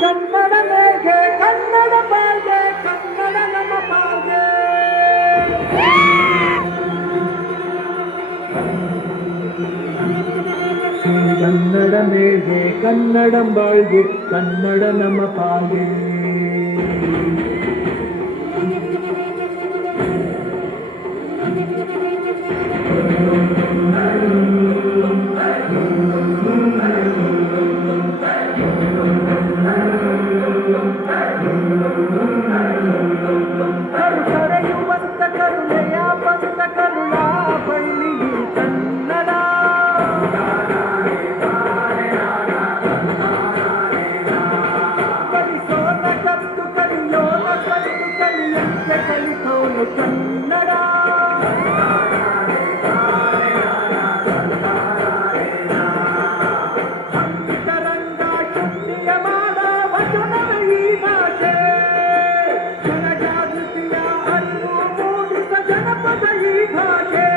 Kannada make hay Kannada ಬಾಳ್ಗೆ ಕನ್ನಡ ನಮ್ಮ ಪಾಲ್ಗೆ. Kannada make hay Kannada ಬಾಳ್ಗೆ ಕನ್ನಡ ನಮ್ಮ ಪಾಲ್ಗೆ. ಕರೆಯುವಂತ ಕರುಣೆಯ ಬಂದ ಕರುಣ ಬಳ್ಳಿ ಕನ್ನಡ. ಕಲಿಸೋನ ಕತ್ತು ಕಲಿಯೋನ ಕತ್ತು ಕಲಿಯಂತೆ ಕಲಿಸೋನು ಕನ್ನಡ. ಅಂತರಂಗ ಶುದ್ಧಿಯ ಮಾಡ ವಚನದ ಈ ಭಾಷೆ. ಜನಜಾಗೃತಿಯ ಅರಿವು ಮೂಡಿಸ ಜನಪದ ಈ ಭಾಷೆ.